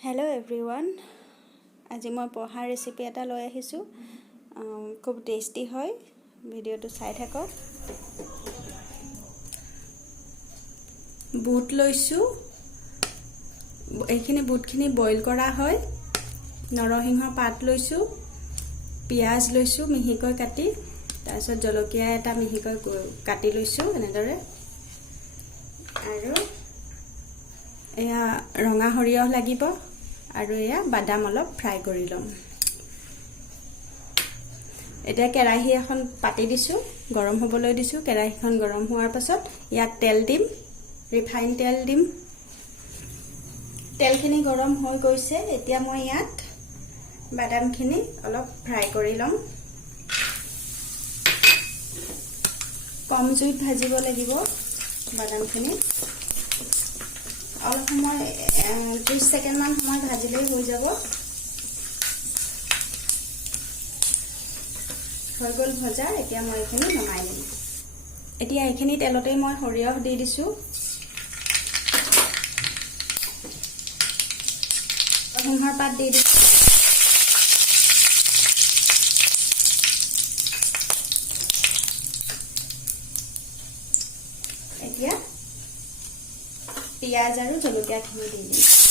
Hello everyone. আজি মই পোহা ৰেচিপি এটা লৈ আহিছো খুব টেস্টি হয় ভিডিওটো চাই থাকক বুট লৈছো এইখিনি বুটখিনি বইল কৰা হয় নৰসিংহ পাত লৈছো পিয়াজ লৈছো মিহিকৈ কাটি তাৰপিছত জলকীয়া এটা মিহিকৈ কাটি লৈছো এনেদৰে আৰু এয়া ৰঙা হৰিয়হ লাগিব আৰু এয়া বাদাম অলপ ফ্ৰাই কৰি লম এটা কেৰাহী এখন পাতি দিছো গৰম হ'বলৈ দিছো কেৰাহীখন গৰম হোৱাৰ পাছত ইয়াত তেল দিম ৰিফাইন তেল দিম তেলখিনি গৰম হৈ গৈছে এতিয়া মই ইয়াত বাদামখিনি অলপ ফ্ৰাই কৰি লম কম জুইত ভাজিব লাগিব বাদামখিনি অলপ সময় 30 সেকেন্ড মান সময় ভাজিলেই হৈ যাব হৈ গল ভজা এতিয়া মই এখিনি নমাই দিম এতিয়া এখিনি তেলতে মই হৰিয়হ দি দিছো নৰসিংহৰ পাত দি দিছো এতিয়া পিয়াজ আৰু জলকীয়াখিনি দি দিম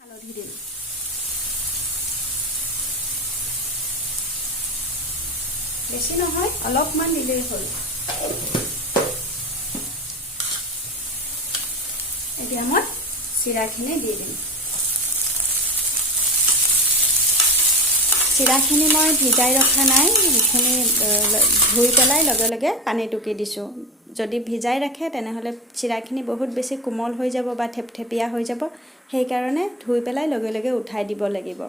হালধি দিম বেছি নহয় অলপমান দিলেই হ'ল এতিয়া মই চিৰাখিনি দি দিম চিৰাখিনি মই ভিজাই ৰখা নাই এইখিনি ধুই পেলাই লগে লগে পানী টুকি দিছো যদি ভিজাই ৰাখে তেনেহলে চিৰাখিনি বহুত বেছি কোমল হৈ যাব বা থেপথেপিয়া হৈ যাব সেই কাৰণে ধুই পেলাই লগে লগে উঠাই দিব লাগিব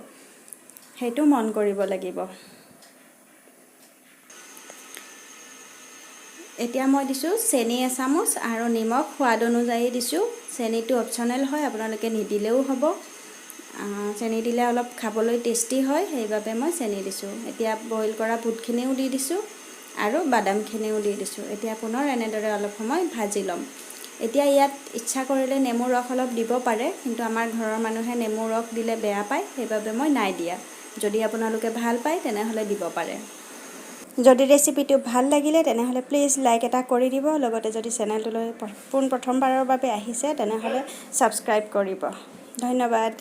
হেতু মন কৰিব লাগিব এতিয়া মই দিছো চেনি এচামুচ আৰু নিমখ সোৱাদ অনুযায়ী দিছো চেনিটো অপচনেল হয় আপোনালোকে নিদিলেও হ'ব চেনি দিলে অলপ খাবলৈ টেস্টি হয় সেইবাবে মই চেনি দিছো এতিয়া বইল কৰা বুটখিনিও দি দিছো আৰু বাদামখিনিও দি দিছো এতিয়া পুনৰ এনেদৰে অলপ সময় ভাজি লম এতিয়া ইয়াত ইচ্ছা কৰিলে নেমু ৰস অলপ দিব পাৰে কিন্তু আমাৰ ঘৰৰ মানুহে নেমু ৰস দিলে বেয়া পায় সেইবাবে মই নাই দিয়া যদি আপোনালোকে ভাল পায় তেনেহলে দিব পাৰে যদি ৰেচিপিটো ভাল লাগিলে তেনেহলে প্লিজ লাইক এটা কৰি দিব লগতে যদি চেনেলটোলৈ প্ৰথমবাৰৰ বাবে আহিছে তেনেহলে সাবস্ক্ৰাইব কৰিব ধন্যবাদ